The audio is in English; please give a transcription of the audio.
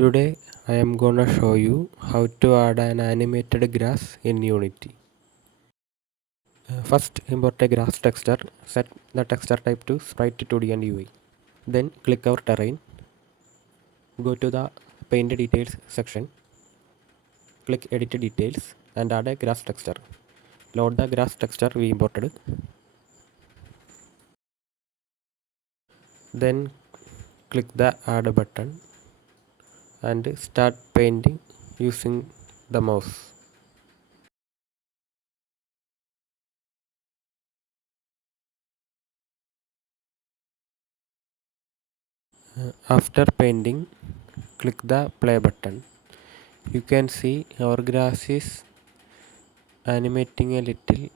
Today I am gonna show you how to add an animated grass in Unity. First import a grass texture, set the texture type to Sprite 2D and UI. Then click our terrain, go to the paint details section, click edit details and add a grass texture. Load the grass texture we imported. Then click the add button and start painting using the mouse. After painting, click the play button. You can see our grass is animating a little